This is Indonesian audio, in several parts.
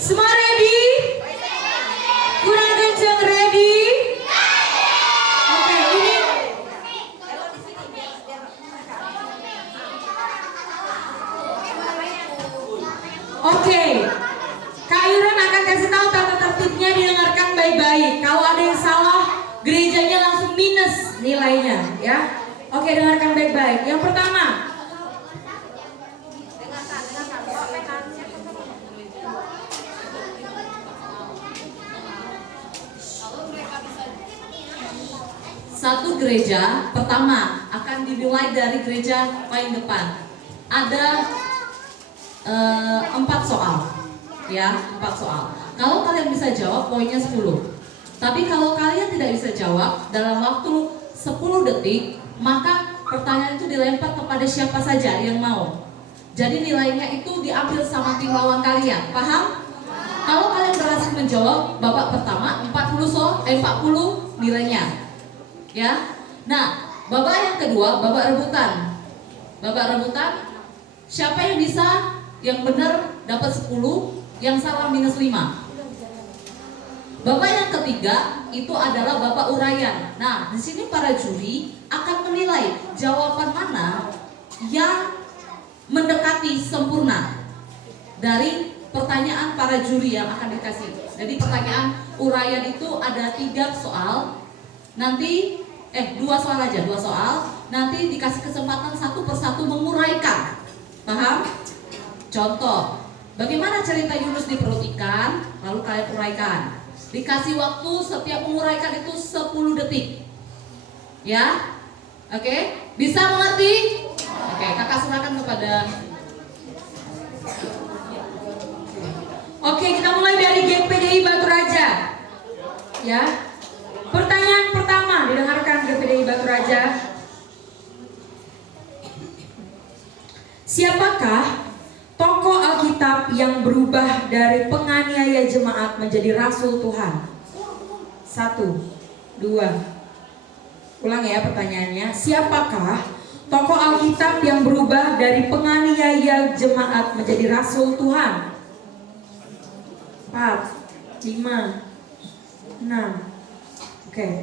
Semua ready? Kurang kenceng, ready? Oke, ini Oke, Kak Iren akan kasih tahu tata tertibnya, didengarkan baik-baik. Kalau ada yang salah, gerejanya langsung minus nilainya, ya. Oke, dengarkan baik-baik. Yang pertama, satu gereja pertama akan dimulai dari gereja paling depan. Ada 4 soal, ya, 4 soal. Kalau kalian bisa jawab, poinnya 10. Tapi kalau kalian tidak bisa jawab dalam waktu 10 detik, maka pertanyaan itu dilempar kepada siapa saja yang mau. Jadi nilainya itu diambil sama tim lawan kalian. Paham? Kalau kalian berhasil menjawab babak pertama 40 nilainya. Ya. Nah, babak yang kedua, babak rebutan. Babak rebutan, siapa yang bisa, yang benar dapat 10, yang salah minus 5. Babak yang ketiga itu adalah babak uraian. Nah, di sini para juri akan menilai jawaban mana yang mendekati sempurna dari pertanyaan para juri yang akan dikasih. Jadi pertanyaan uraian itu ada 3 soal. Nanti 2 soal aja, 2 soal. Nanti dikasih kesempatan satu persatu menguraikan. Paham? Contoh, bagaimana cerita Yunus diperut ikan, lalu kalian uraikan. Dikasih waktu setiap menguraikan itu 10 detik. Ya? Oke? Bisa mengerti? Oke, kakak serahkan kepada. Oke, kita mulai dari GPDI Batu Raja. Ya. Pertanyaan pertama, didengarkan GPDI Batu Raja. Siapakah tokoh Alkitab yang berubah dari penganiaya jemaat menjadi rasul Tuhan? 1, 2. Ulang ya pertanyaannya. Siapakah tokoh Alkitab yang berubah dari penganiaya jemaat menjadi rasul Tuhan? 4, 5, 6. Oke.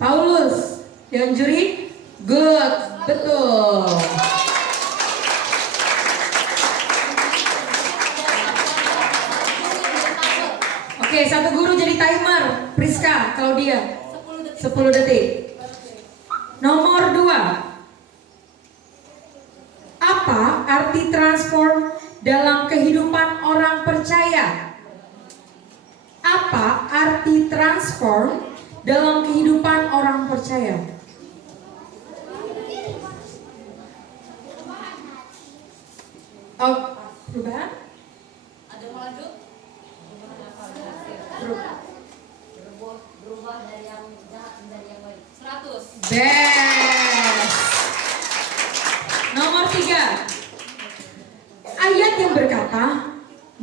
Paulus, yang juri? Good, betul. Oke, satu guru jadi timer. Priska, Claudia, 10 detik. Nomor 2. Apa arti transform dalam kehidupan orang percaya? Apa arti transform dalam kehidupan orang percaya? Oh, perubahan? Ada mau lanjut? Berubah dari yang jahat menjadi yang baik. 100. Best. Nomor 3. Ayat yang berkata,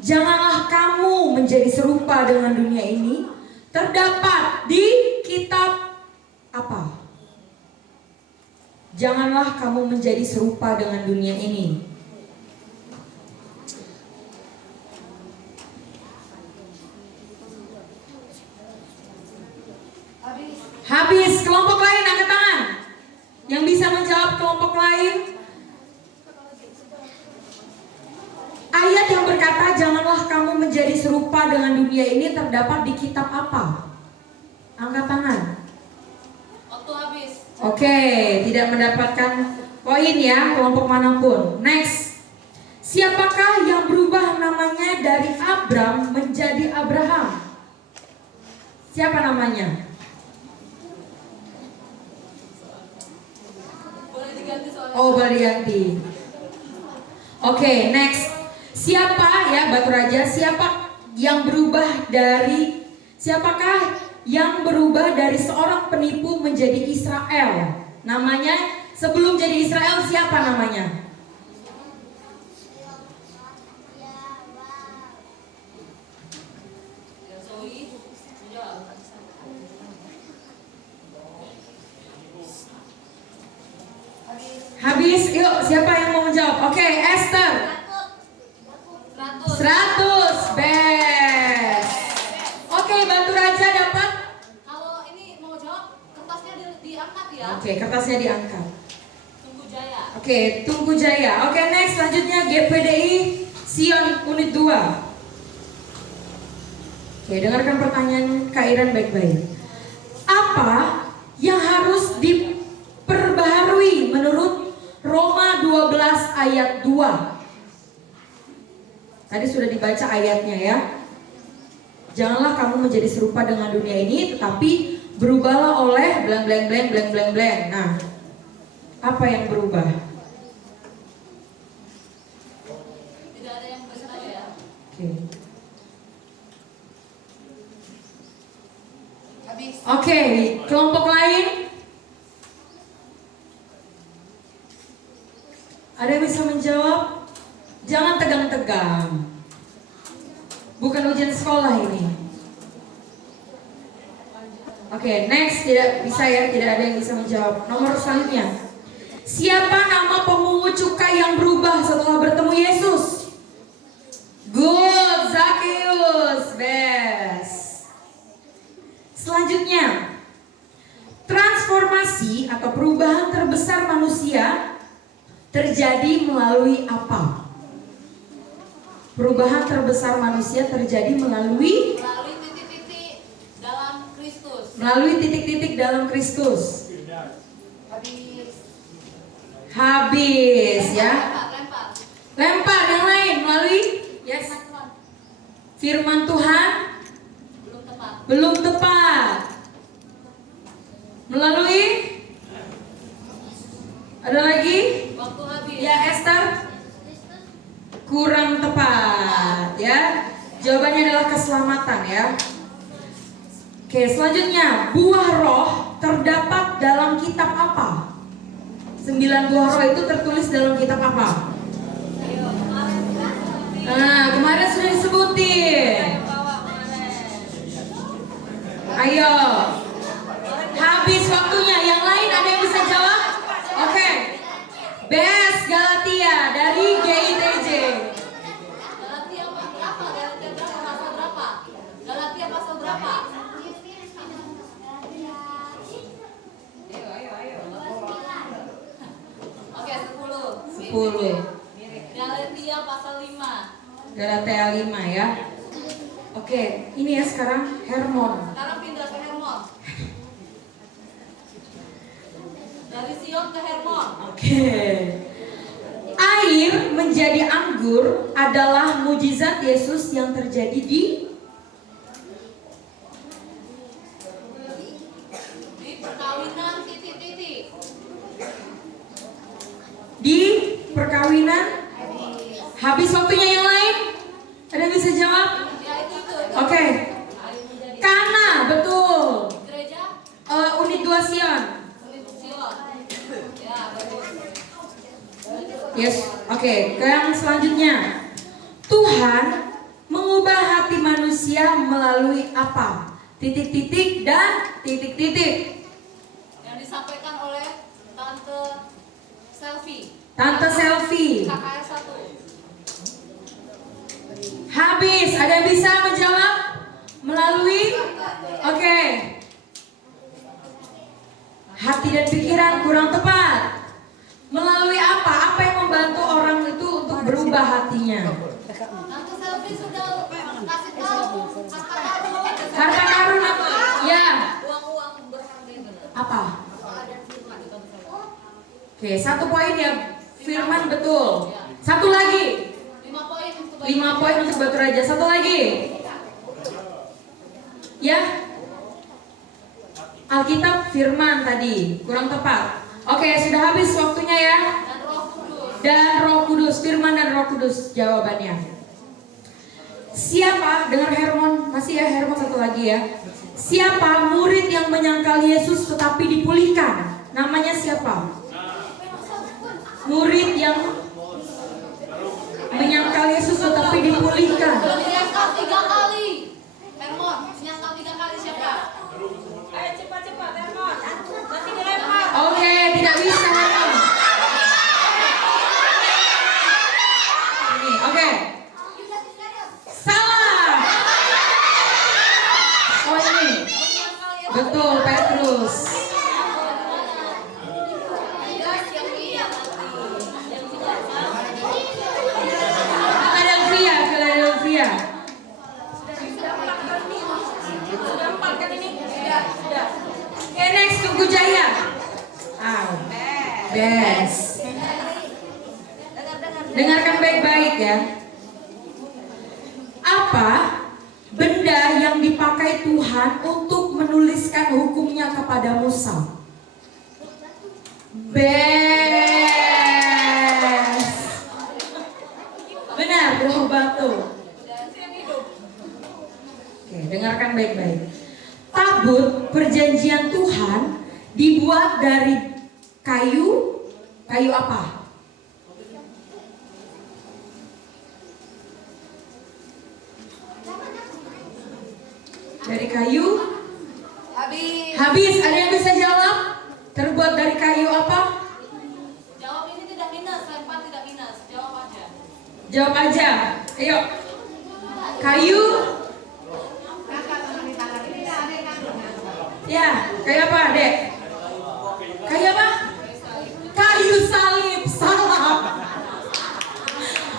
janganlah kamu menjadi serupa dengan dunia ini, terdapat di kitab apa? Janganlah kamu menjadi serupa dengan dunia ini. Habis. Kelompok lain angkat tangan. Yang bisa menjawab kelompok lain. Ayat yang berkata janganlah kamu menjadi serupa dengan dunia ini terdapat di kitab apa? Angkat tangan. Waktu habis. Oke, tidak mendapatkan poin ya kelompok manapun. Next. Siapakah yang berubah namanya dari Abram menjadi Abraham? Siapa namanya? Boleh diganti soalnya. Oh, boleh diganti. Oke, next. Siapa ya Batu Raja? Siapakah yang berubah dari seorang penipu menjadi Israel? Namanya sebelum jadi Israel siapa namanya? Habis, yuk siapa yang mau menjawab? Oke, Esther. 100. Best. Oke, kertasnya diangkat. Tunggu Jaya. Oke, tunggu Jaya. Oke, next selanjutnya GPDI Sion Unit 2. Oke, dengarkan pertanyaan Kak Iren baik-baik. Apa yang harus diperbaharui menurut Roma 12 ayat 2? Tadi sudah dibaca ayatnya ya. Janganlah kamu menjadi serupa dengan dunia ini, tetapi berubahlah oleh blank blank blank blank blank blank. Nah, apa yang berubah? Tidak ada yang beritahu ya. Oke. Habis. Oke, kelompok lain? Ada yang bisa menjawab? Jangan tegang-tegang. Bukan ujian sekolah ini. Oke, next, tidak bisa ya, tidak ada yang bisa menjawab. Nomor selanjutnya. Siapa nama pemungut cukai yang berubah setelah bertemu Yesus? Good, Zakheus, best. Selanjutnya, transformasi atau perubahan terbesar manusia terjadi melalui apa? Perubahan terbesar manusia terjadi melalui titik-titik dalam Kristus. Melalui titik-titik dalam Kristus. Habis. Habis ya. Lempar. Lempar yang lain melalui yes. Firman Tuhan Belum tepat. belum tepat. Melalui ada lagi? Waktu habis. Ya Esther kurang tepat ya. Jawabannya adalah keselamatan ya. Oke, selanjutnya buah roh terdapat dalam kitab apa? 9 buah roh itu tertulis dalam kitab apa? Ayo, kemarin. Nah, kemarin sudah disebutin. Bawa kemarin. Ayo. Habis waktunya. Yang lain ada yang bisa jawab? Oke. Best Galatia dari GITJ. Galatia berapa? Galatia berapa? Pasal berapa? Galatia pasal berapa? Ayo. Oke, 10. 10. Galatia pasal 5. Galatia 5 ya. Oke, ini ya sekarang Hermon. Sekarang pindah ke Hermon. Dari Sion ke Hermon. Oke. Air menjadi anggur adalah mujizat Yesus yang terjadi di Perkawinan titik-titik. di perkawinan. Habis waktunya yang lain? Ada yang bisa jawab? Ya itu. Oke. Air menjadi Kana, betul. gereja. Unit 2 Sion. Sion. Ya, bagus. Yes, oke. Ke yang selanjutnya. Tuhan mengubah hati manusia melalui apa? Titik-titik dan titik-titik. Yang disampaikan oleh Tante Selfie. Tante Selfie. KKR 1. Habis, ada yang bisa menjawab? Melalui oke. Hati dan pikiran kurang tepat. Melalui apa? Apa yang membantu orang itu untuk berubah hatinya? Tante Selfie sudah kasih tahu Harta karun apa? Ya. uang-uang berharga itu. Apa? Ada firman di Tante Selfie. Oke, 1 poin ya. Firman betul. Satu lagi. 5 poin untuk 5 poin untuk Batu Raja. Satu lagi. Ya. Alkitab firman tadi kurang tepat. Oke, sudah habis waktunya ya. dan Roh Kudus. Dan Roh Kudus, firman dan Roh Kudus jawabannya. Siapa? Dengar Hermon, masih ya Hermon satu lagi ya. Siapa murid yang menyangkal Yesus tetapi dipulihkan? Namanya siapa? Murid yang menyangkal Yesus tetapi dipulihkan. Menyangkal 3 kali. Hermon, menyangkal 3 kali siapa? Ayo cepat-cepat Hermon. Nanti dilempar. Oke, tidak bisa Hermon. Ini, oke. Salah. Oh ini. Betul, Petrus. baik-baik ya. Apa benda yang dipakai Tuhan untuk menuliskan hukumnya kepada Musa? Best. Benar, buah batu. Oke, dengarkan baik-baik. Tabut perjanjian Tuhan dibuat dari kayu apa? Dari kayu? Habis. Ada yang bisa jawab? Terbuat dari kayu apa? Jawab ini tidak minus, lempar tidak minus. Jawab aja. Jawab aja. Ayo. Kayu? Ya, kayu apa, Dek? Kayu apa? Kayu salib. Salah.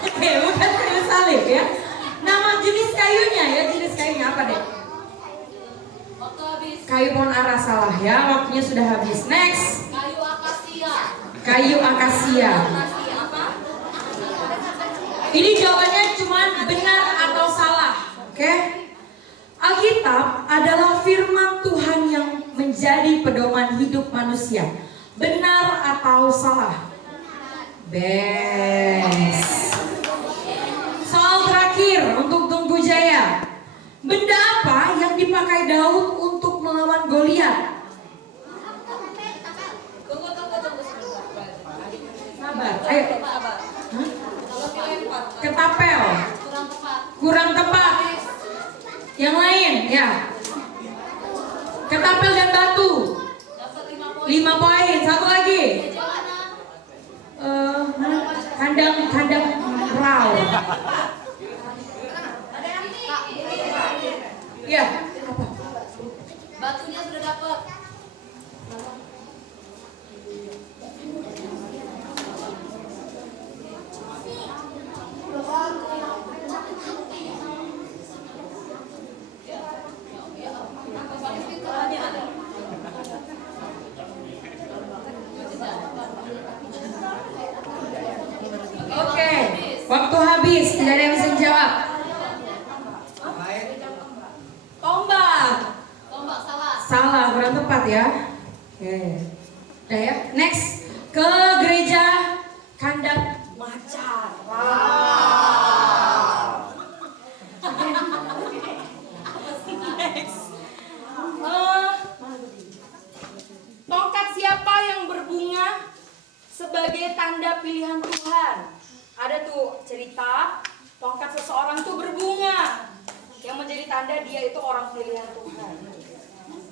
Oke, bukan kayu salib ya. Nama jenis kayunya ya, jenis kayunya apa, Dek? Waktu habis. Kayu pohon ara, salah ya. Waktunya sudah habis. Next. Kayu akasia. Kayu akasia. Akasia apa? Ini jawabannya cuma benar atau salah. Oke? Alkitab adalah firman Tuhan yang menjadi pedoman hidup manusia. Benar atau salah? Best. Soal terakhir untuk Tunggu Jaya. Benda apa yang dipakai Daud untuk melawan Goliat? Tunggu sebentar. Sabar. Ayo. Sabar. Hah? Kalau dilempar. Ketapel. Kurang tepat. Kurang tepat. Yang lain, ya. Ketapel dan batu. Dapat 5 poin. 5 poin. Satu lagi. Mana? Kandang raw. Ya. Apa? Batunya sudah dapat. Oke. Waktu habis. Tidak ada yang bisa menjawab. Tombak. Tombak salah. Salah, kurang tepat ya. Oke. Udah ya. Next. Ke gereja Kandang Macan. Next. Tongkat siapa yang berbunga sebagai tanda pilihan Tuhan? Ada tuh cerita tongkat seseorang tuh berbunga yang menjadi tanda dia itu orang pilihan Tuhan.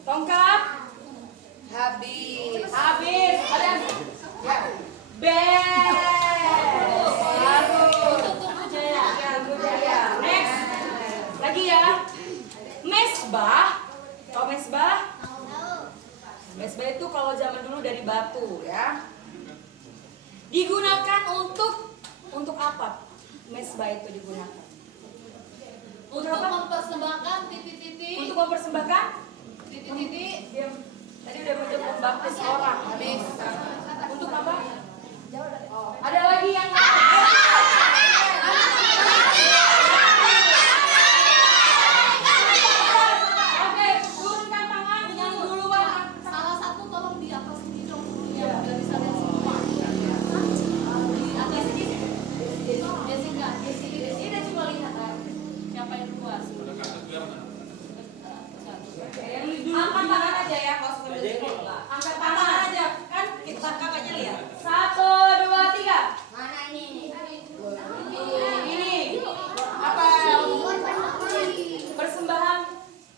Tongkat Habis. habis. Ada ya. Best. Bagus. Untuk Tunggu Jaya. Ya, budaya. Next. Lagi ya. Mesbah. Tahu mesbah? Mesbah itu kalau zaman dulu dari batu ya. Digunakan untuk apa? Mesbah itu digunakan. Untuk mempersembahkan titik-titik. Untuk mempersembahkan? Titik-titik. Diam. Tadi udah membaptis orang. Habis. Untuk apa? Oh, ada lagi yang Oke, turunkan tangan yang duluan. Salah satu tolong di atas sini dong dulu ya. Biar bisa lihat semua. Di atas sini. Jessica. Dia udah cuma lihat siapa yang luas. Angkat tangan aja ya, kalau sudah jadi. Angkat Tangan tangan. aja, kan kita kakaknya lihat. 1, 2, 3. Mana ini? Ini apa? Persembahan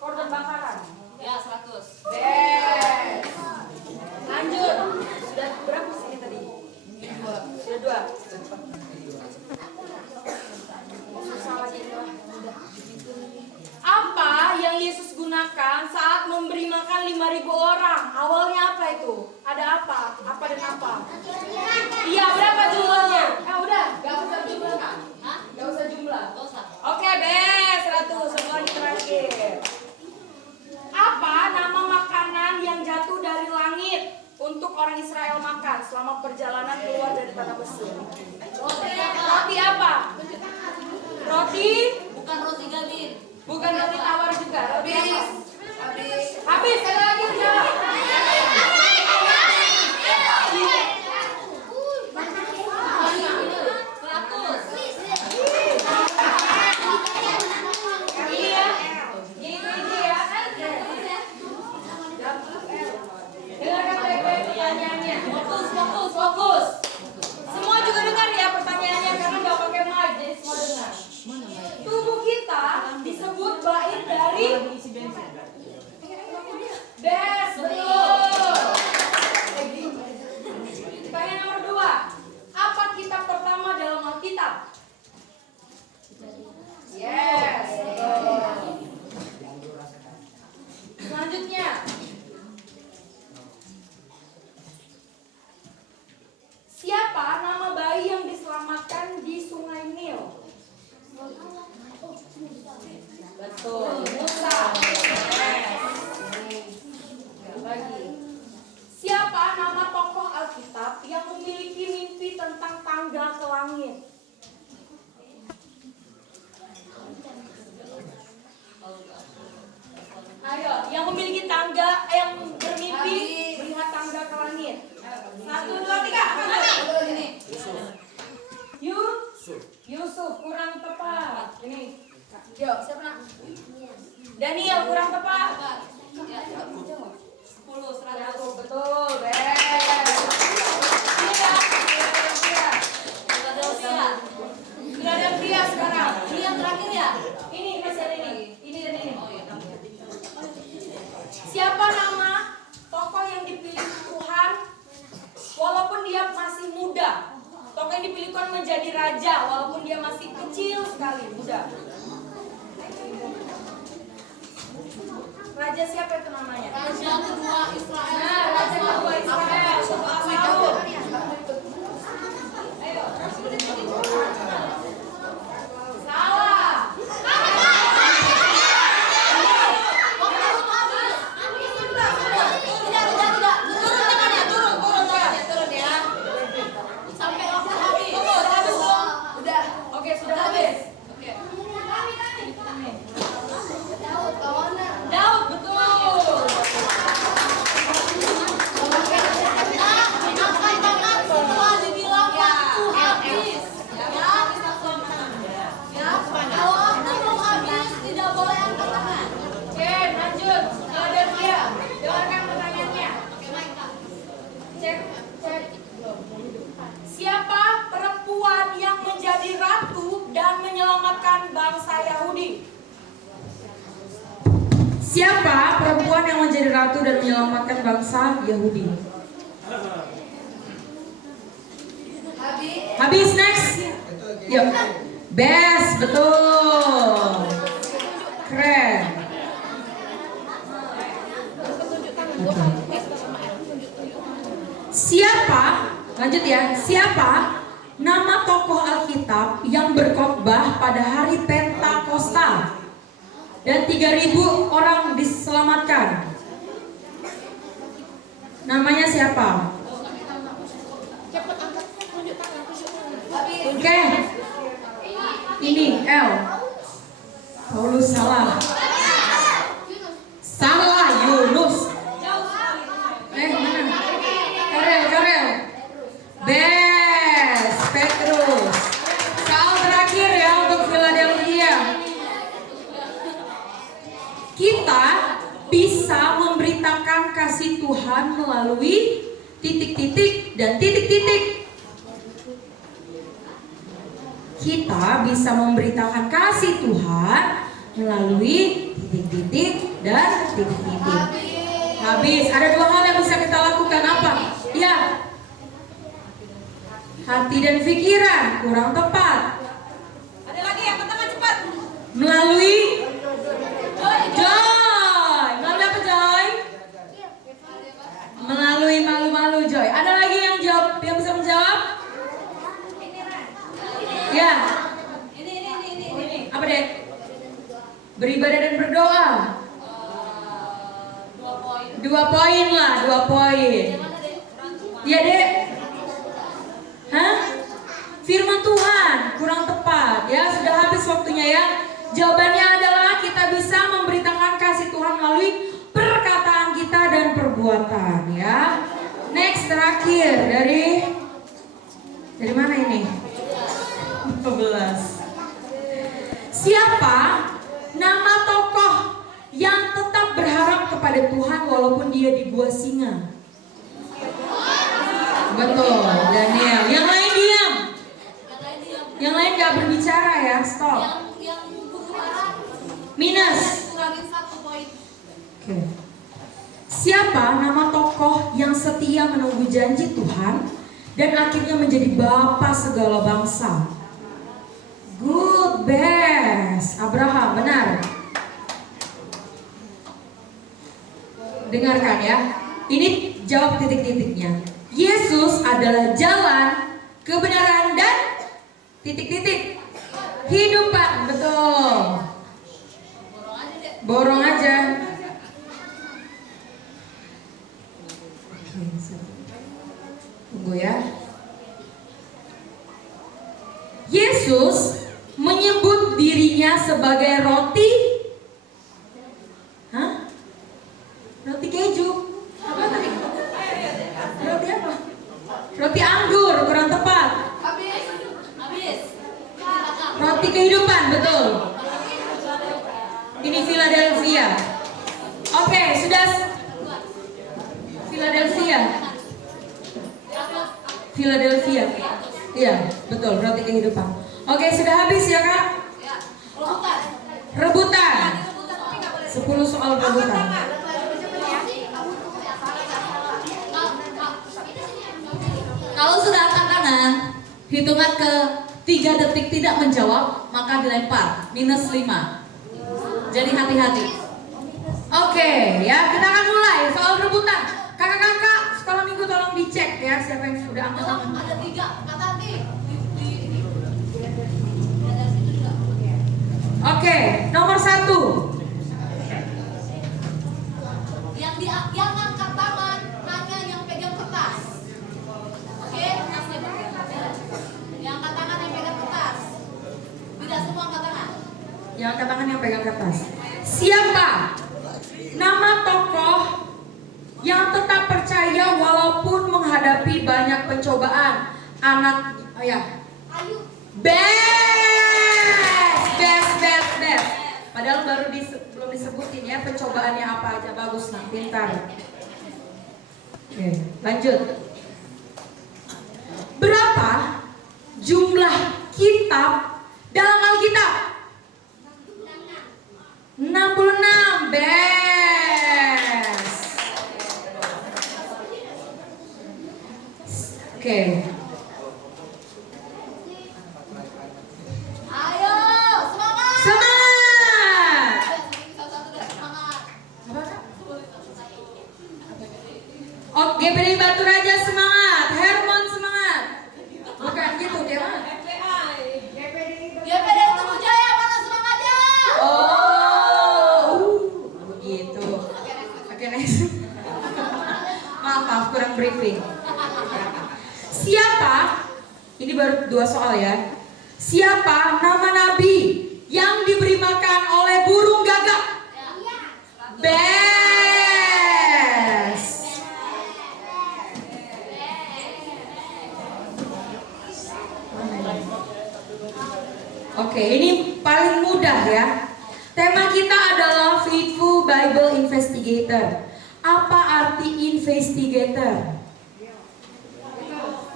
korban bakaran. Ya 100. Best. Lanjut. Sudah berapa sini tadi? Sudah 2. Susah lagi lah. Apa yang Yesus gunakan saat memberi makan 5.000 orang? Awalnya apa itu? Ada apa? Apa dan apa? Iya, berapa jumlahnya? Udah, gak usah jumlah. Hah? Gak usah jumlah. Gak usah. Oke, Bes, 100. Semua yang terakhir. Apa nama makanan yang jatuh dari langit untuk orang Israel makan selama perjalanan keluar dari tanah Mesir? Roti apa? Roti apa? Bukan roti tawar juga. Roti apa? Habis. Habis, ada lagi yang jawab. Dengarkan baik-baik pertanyaannya. Fokus. Semua juga dengar ya pertanyaannya karena nggak pakai mic, jadi semua dengar. Tubuh kita disebut bait dari bes, betul. Pertanyaan nomor 2. Apa kitab pertama dalam Alkitab? Yes. Selanjutnya. Siapa nama bayi yang diselamatkan di Sungai Nil? Betul, Musa. Lagi. Siapa nama tokoh Alkitab yang memiliki mimpi tentang tangga ke langit? Ayo, yang memiliki tangga, yang bermimpi melihat tangga ke langit. 1, 2, 3. Yusuf kurang tepat. Ini. Yo, siapa nak? Daniel kurang tepat. 10, 100. Betul, Philadelphia sekarang. Ini yang terakhir ya? Ini masih ada ini. Ini dan ini. Oh iya. Siapa nama tokoh yang dipilih Tuhan walaupun dia masih muda? Tokoh yang dipilih Tuhan menjadi raja walaupun dia masih kecil sekali, muda. Raja siapa itu namanya? Raja kedua Israel. Nah, raja kedua Israel. Setelah Saul. Ayo. Salah. Turun ya. Sampai waktu habis. Habis belum? Udah. Oke, sudah habis. Oke. Daud, betul. Angkat tangan setelah dibilang waktu habis. Ya, kalau waktu belum habis tidak boleh angkat tangan. Oke, lanjut. Philadelphia. Dengarkan pertanyaannya. Cek. Siapa perempuan yang menjadi ratu dan menyelamatkan bangsa Yahudi? Siapa perempuan yang menjadi ratu dan menyelamatkan bangsa Yahudi? Habis, next. Yuk. Best, betul. Keren. Siapa, lanjut ya, siapa nama tokoh Alkitab yang berkhotbah pada hari Pentakosta dan 3.000 orang diselamatkan? Namanya siapa? Oke. Ini L. Paulus salah. Salah, Yunus. Mana? Karel. Bes, Petrus. Soal terakhir ya untuk Philadelphia. Kita bisa memberitakan kasih Tuhan melalui titik-titik dan titik-titik. Kita bisa memberitakan kasih Tuhan melalui titik-titik dan titik-titik. Habis. Ada 2 hal yang bisa kita lakukan, apa? Ya. Hati dan pikiran kurang tepat. Ada lagi yang pertama cepat. Melalui Joy. Melalui apa, Joy? Melalui malu-malu, Joy. Ada lagi yang jawab, yang bisa menjawab? Ya. Ini. Apa, Dek? Beribadah dan berdoa. 2 poin lah, 2 poin. Iya, Dek. Hah? Firman Tuhan kurang tepat ya. Sudah habis waktunya ya. Jawabannya adalah kita kita bisa memberitakan kasih Tuhan melalui perkataan kita dan perbuatan ya. Next, terakhir dari mana ini? 12. Siapa nama tokoh yang tetap berharap kepada Tuhan walaupun dia di gua singa? Betul, Daniel. Yang lain diam. Yang lain gak berbicara ya, stop. Yang buku arah Minus. kurangin 1 poin. Oke. Siapa nama tokoh yang setia menunggu janji Tuhan dan akhirnya menjadi bapa segala bangsa? Good, best. Abraham, benar. Dengarkan ya. Ini jawab titik-titiknya. Yesus adalah jalan, kebenaran dan titik-titik hidupan. Betul. Borong aja. Tunggu ya. Yesus menyebut dirinya sebagai roti. Hah? Roti keju. Apa tadi? Roti apa? Roti anggur, kurang tepat. Habis. Roti kehidupan, betul. Ini Philadelphia. Oke, sudah. Philadelphia. Iya, betul, roti kehidupan. Oke, sudah habis ya, Kak? Ya. Rebutan. Rebutan. Rebutan tapi nggak boleh. 10 soal rebutan. Kalau sudah angkat tangan, hitungan ke 3 detik tidak menjawab, maka dilempar, minus 5. Jadi hati-hati. Oke, ya kita akan mulai soal rebutan. Kakak-kakak, sekolah minggu tolong dicek ya siapa yang sudah angkat Oh, tangan. ada 3 kata nih di ini. Ada situ juga. Oke, nomor 1. Yang angkat tangan hanya yang pegang kertas. Oke, yang angkat tangan yang pegang kertas. Tidak semua angkat tangan. Yang angkat tangan yang pegang kertas. Siapa nama tokoh yang tetap percaya walaupun menghadapi banyak pencobaan? Anak, oh ya. Ayu. Best. Padahal belum disebutin ya pencobaannya apa aja. Bagus, nah, pintar. Oke, lanjut. Berapa jumlah kitab dalam Alkitab? 66. Best. Oke. Ayo, semangat. Semangat. Satu-satu deh, semangat. Oke, GPDI Batu Raja semangat. Hermon semangat. Bukan gitu, dia mah. GPD Tugu Jaya mana semangatnya? Begitu. Oke, next. Maaf, kurang briefing. Siapa? Ini baru 2 soal ya. Siapa nama nabi yang diberi makan oleh burung gagak? Best. Oke, ini paling mudah ya. Tema kita adalah Faithful Bible Investigator. Apa arti investigator?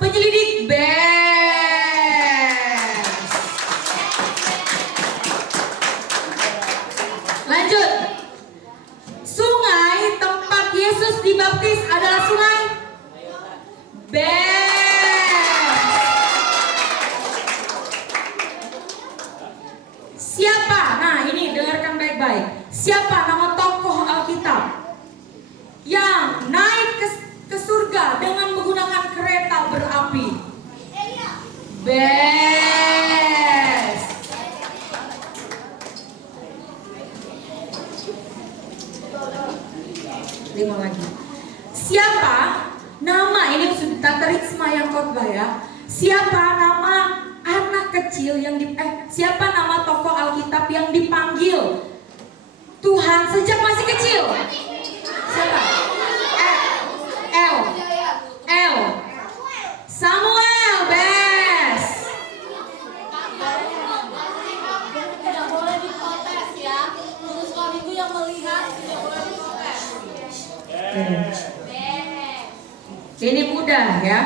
Penyelidik. Best. Lanjut. Sungai tempat Yesus dibaptis adalah sungai. Best. Siapa? Nah, ini dengarkan baik-baik. Siapa nama tokoh Alkitab yang naik ke surga dengan menggunakan kereta berapi? Best. Lima lagi. Siapa nama, ini sudah Tante Ritsma yang khotbah ya. Siapa nama anak kecil yang siapa nama tokoh Alkitab yang dipanggil Tuhan sejak masih kecil. Siapa? El. Samuel, best. Tidak boleh diprotes ya. Untuk suamiku yang melihat tidak boleh diprotes. Ini mudah ya.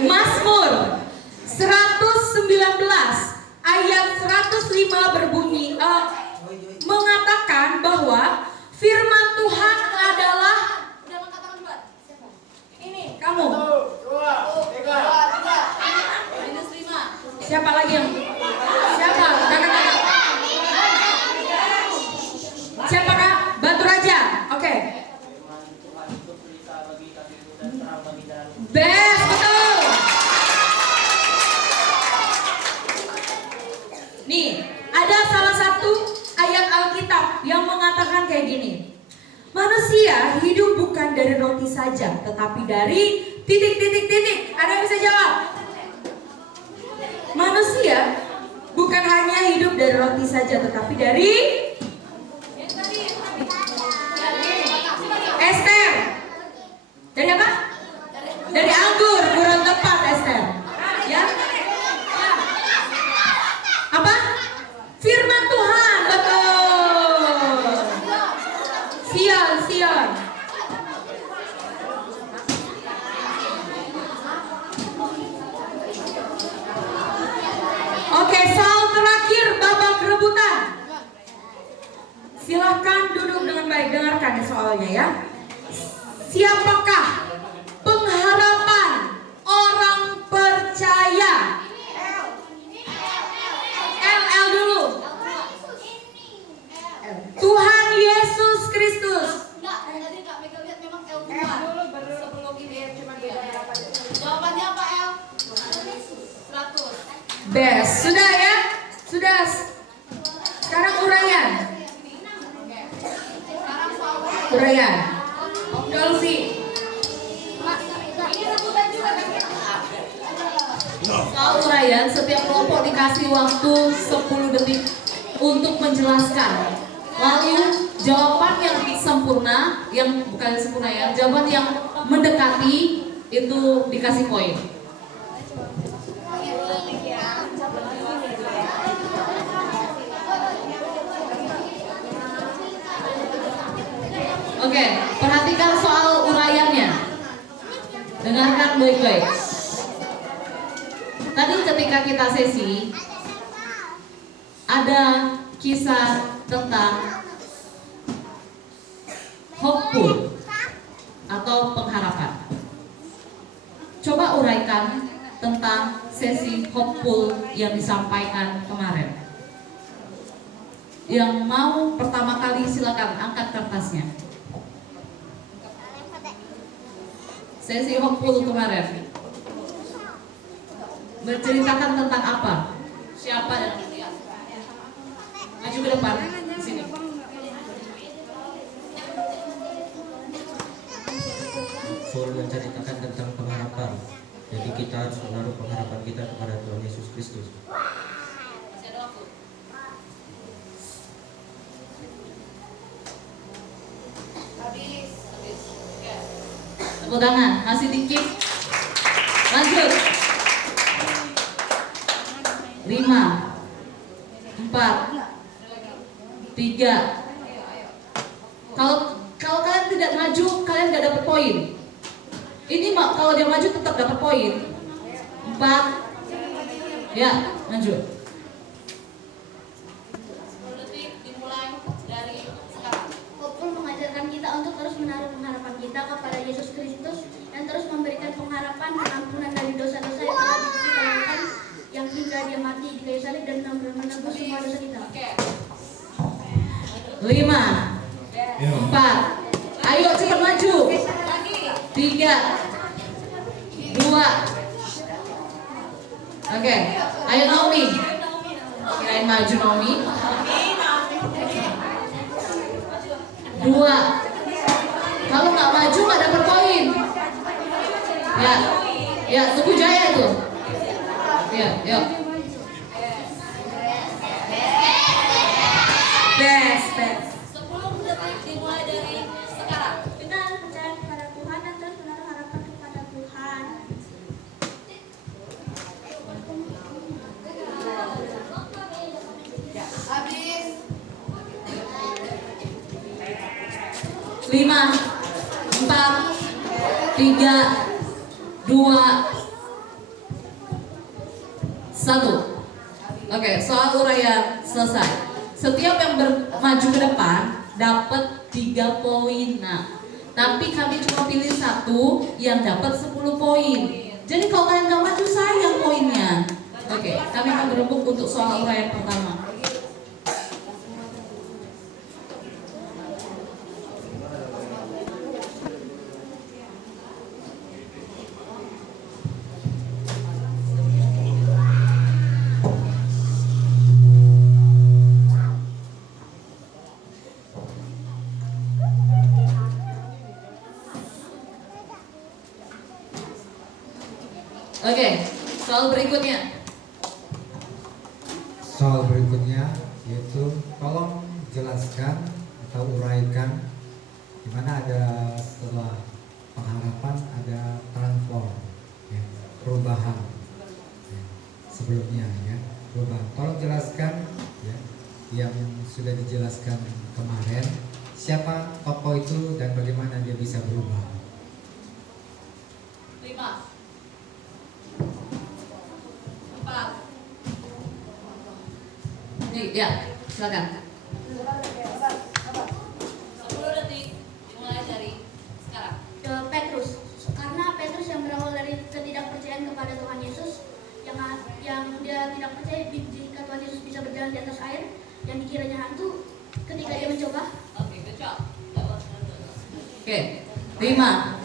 Mazmur 119 ayat 105 berbunyi mengatakan bahwa firman Tuhan adalah Udah mengatakan buat siapa? Ini. kamu. 1, 2, 3. Minus 5. Siapa lagi yang? Siapa? Kakak-kakak. Siapa kak? Batu Raja. Oke. Best, betul. Nih, ada salah satu ayat Alkitab yang mengatakan kayak gini. Manusia hidup bukan dari roti saja, tetapi dari titik. Ada yang bisa jawab? Manusia bukan hanya hidup dari roti saja, tetapi dari Esther. Dari apa? Dari anggur, kurang tepat Esther. Ya? Apa? Firman Tuhan, betul. Sion. Oke, soal terakhir babak rebutan. Silahkan duduk dengan baik, dengarkan soalnya ya. Siapakah pengharapan orang percaya? L dulu. Tuhan Yesus Kristus. Enggak, tadi Kak Mega lihat memang L2 sebelum ini cuma dia. Jawabannya apa L? 100. Best. Sudah ya? Sudah. Sekarang uraian. Sekarang soal Uraian. Galsi. ini rebutan juga kan? Soal uraian, setiap kelompok dikasih waktu 10 detik untuk menjelaskan. Lalu jawaban yang sempurna, yang bukan sempurna ya, jawaban yang mendekati itu dikasih poin. Oke, perhatikan soal uraiannya. Dengarkan baik-baik. Tadi ketika kita sesi, ada kisah tentang hopeful atau pengharapan. Coba uraikan tentang sesi hopeful yang disampaikan kemarin. Yang mau pertama kali silakan angkat kertasnya. Sesi hopeful kemarin menceritakan tentang apa? Siapa dan maju ke depan di sini. Full menceritakan tentang pengharapan. Jadi kita harus menaruh pengharapan kita kepada Tuhan Yesus Kristus. Masih ada waktu. Habis. Oke. Tepuk tangan, masih dikit. Lanjut. 5, 4, 3. Kalau kalian tidak maju, kalian nggak dapat poin. Ini kalau dia maju tetap dapat poin. 4. Ya, lanjut. 10 detik dimulai dari sekarang. Hopeful mengajarkan kita untuk terus menaruh pengharapan kita kepada Yesus Kristus dan terus memberikan pengharapan pengampunan dari dosa-dosa yang telah kita lakukan, yang hingga dia mati di kayu salib dan menebus semua dosa kita. Oke. 5, 4. Ayo cepat maju. 3, 2. Oke, ayo Naomi. Kirain maju Naomi. 2. Kalau nggak maju nggak dapat poin. Ya, Teguh Jaya itu. Ya, yuk. 1. Oke, soal uraian selesai. Setiap yang maju ke depan dapat 3 poin. Nah, tapi kami cuma pilih 1 yang dapat 10 poin. Jadi kalau kalian nggak maju sayang poinnya. Oke, kami akan berembuk untuk soal uraian pertama. Oke, soal berikutnya. Soal berikutnya yaitu tolong jelaskan atau uraikan di mana ada setelah pengharapan ada transform, ya, perubahan, ya, sebelumnya ya perubahan. Tolong jelaskan ya yang sudah dijelaskan kemarin, siapa tokoh itu dan bagaimana dia bisa berubah. 5 4 ya, silakan. 10 detik dimulai dari sekarang. Petrus, karena Petrus yang berawal dari ketidakpercayaan kepada Tuhan Yesus, yang dia tidak percaya jika Tuhan Yesus bisa berjalan di atas air yang dikiranya hantu, ketika dia mencoba. Oke, good job. Oke, 5.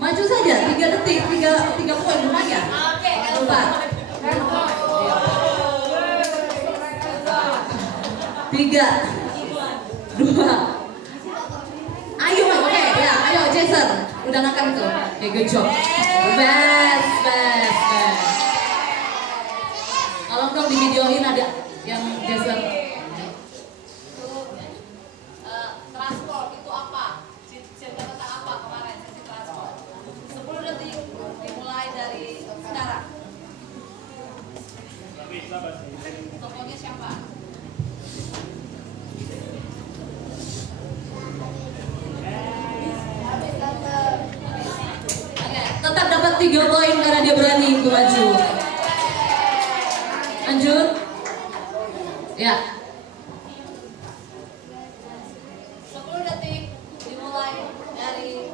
Maju saja, 3 detik, 3 poin lumayan. Oke, 4 3 2 Ayo, oke, ya, ayo Jason. Udah ngangkat tuh. Oke, good job. Best. Tolong dong di videoin ada yang Jason. transport itu apa? Cerita tentang apa kemarin sesi transport? 10 detik dimulai dari sekarang. Tokohnya siapa? Oke, tetap dapat 3 poin karena dia berani untuk maju. Lanjut. Ya. 10 detik dimulai dari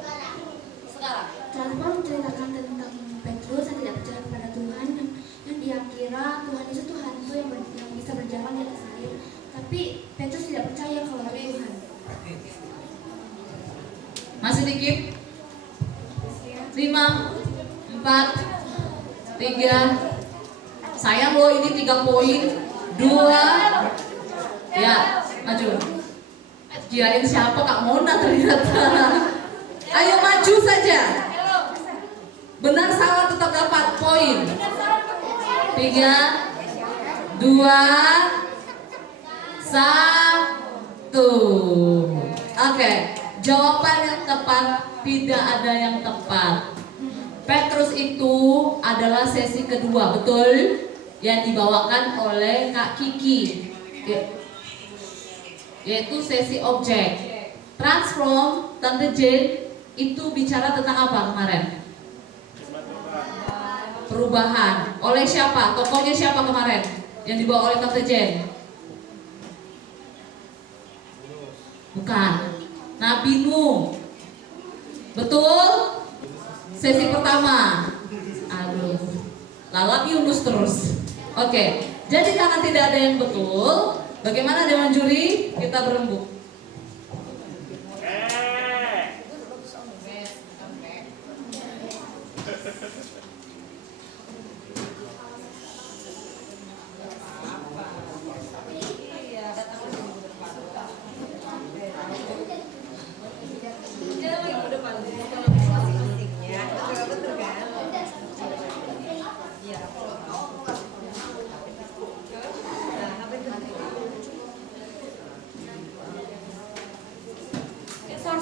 sekarang. Transform menceritakan tentang Petrus yang tidak percaya kepada Tuhan, yang dia kira Tuhan Yesus itu hantu yang bisa berjalan di atas air, tapi Petrus tidak percaya kalau ada Tuhan. Masih dikit. 5 4 3 sayang loh ini 3 poin. 2 ya, maju. Kirain siapa Kak Mona ternyata. Ayo maju saja. Benar salah tetap dapat poin. 3 2 1. Oke, jawaban yang tepat tidak ada yang tepat. Petrus itu adalah sesi kedua, betul? Yang dibawakan oleh Kak Kiki, yaitu sesi objek. Transform, Tante Jane itu bicara tentang apa kemarin? Perubahan. Oleh siapa? Tokohnya siapa kemarin? Yang dibawa oleh Tante Jane? Bukan. Nabi Nuh. Betul? Sesi pertama. Aduh. Lalap Yunus terus. Oke. Jadi karena tidak ada yang betul, bagaimana Dewan Juri? Kita berembuk.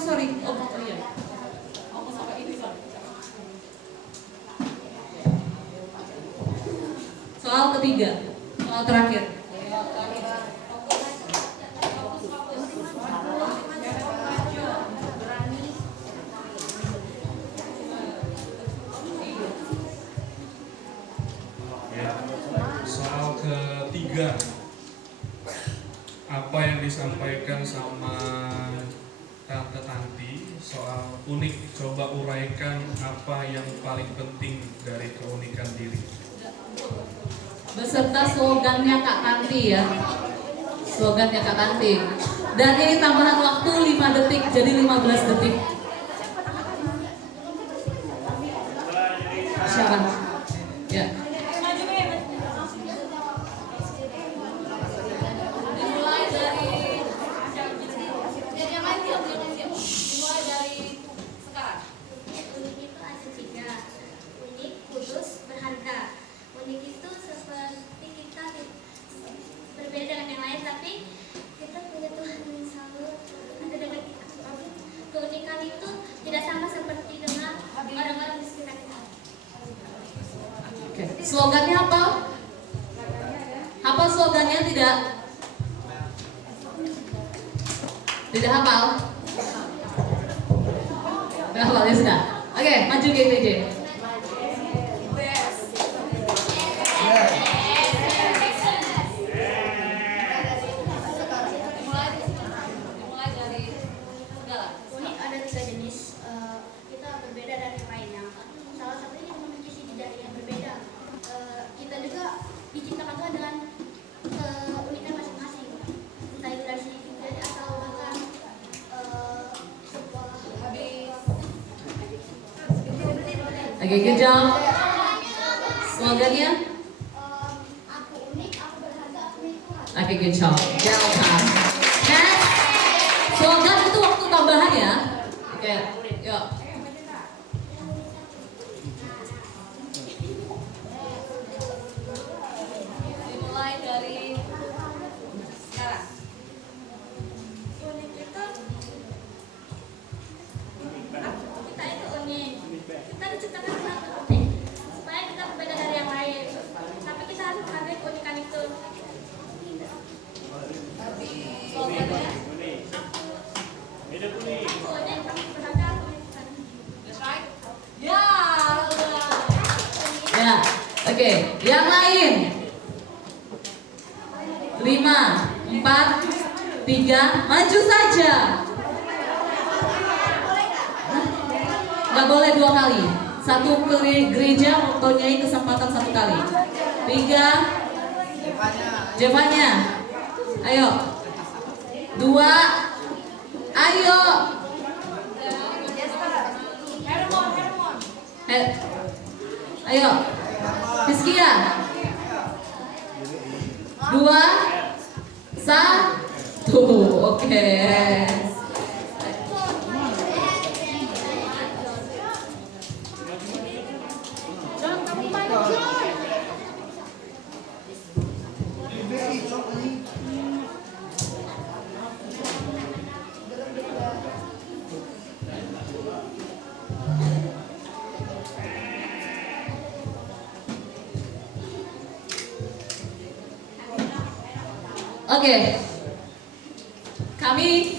Sorry. Oh iya. Aku sampai ini, sorry. Soal ketiga, soal terakhir. ketiga, apa yang disampaikan sama Tante Tanti soal unik, coba uraikan apa yang paling penting dari keunikan diri. Beserta slogannya Kak Tanti ya. Slogannya Kak Tanti. Dan ini tambahan waktu 5 detik jadi 15 detik. Siapa? Ya. Dimulai dari yang lain siap. Dimulai dari sekarang. Unik itu ada 3. Unik, kudus, berharga. Unik itu seperti kita berbeda dengan yang lain, tapi kita punya Tuhan yang selalu ada dengan kita. Keunikan itu tidak sama seperti dengan orang-orang di sekitar kita. Oke. Slogannya apa? Apa slogannya tidak? Tidak hafal? Tidak hafal ya sudah. Oke, maju ke PJ. Dimulai dari segala. Unik ada 3 jenis. Kita berbeda dari yang lainnya. Salah satunya memiliki sisi jari yang berbeda. Kita juga diciptakan Tuhan dengan keunikan masing-masing. Entah itu dari sisi jari atau bahkan sebuah Oke, good job. Slogannya? aku unik, aku berharga, aku milik Tuhan. Oke, good job. Delta. Next. Slogan itu waktu tambahan ya. Oke, yuk. Dimulai dari sekarang. Unik itu kita itu unik. Kita diciptakan Tuhan untuk unik, supaya kita berbeda dari yang lain. Tapi kita harus menghargai keunikan itu. Slogannya. Aku unik, aku berharga, aku milik Tuhan. That's right. Ya. Ya. Oke, yang lain. 5, 4, 3, maju saja. Nggak boleh 2 kali. Satu gereja mempunyai kesempatan 1 kali. 3, Jevanya. Ayo. 2, ayo. Ayo. Rizkia. 2, 1. Oke. Oke. Kami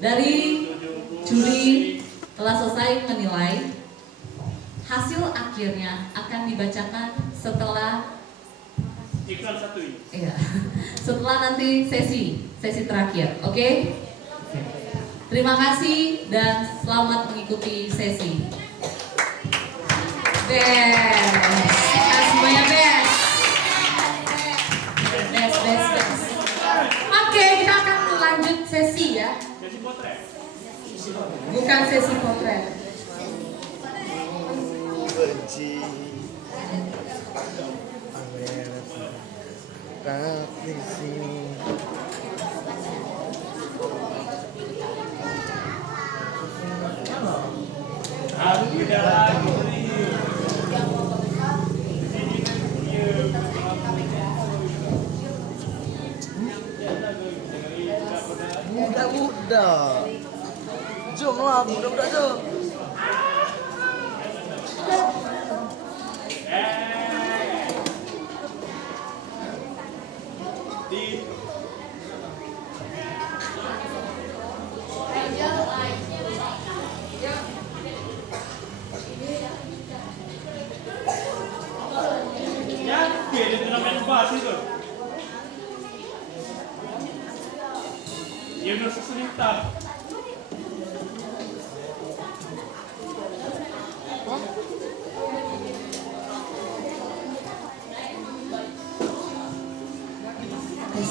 dari juri telah selesai menilai. Hasil akhirnya akan dibacakan setelah iya, setelah nanti sesi terakhir. Oke? Terima kasih dan selamat mengikuti sesi. Best. Semuanya best. Best. Oke, kita akan lanjut sesi ya. Bukan sesi potret. Benci di sini. Muda-muda. Jom lah, muda-muda jom. main bass itu. Ya udah seselintar.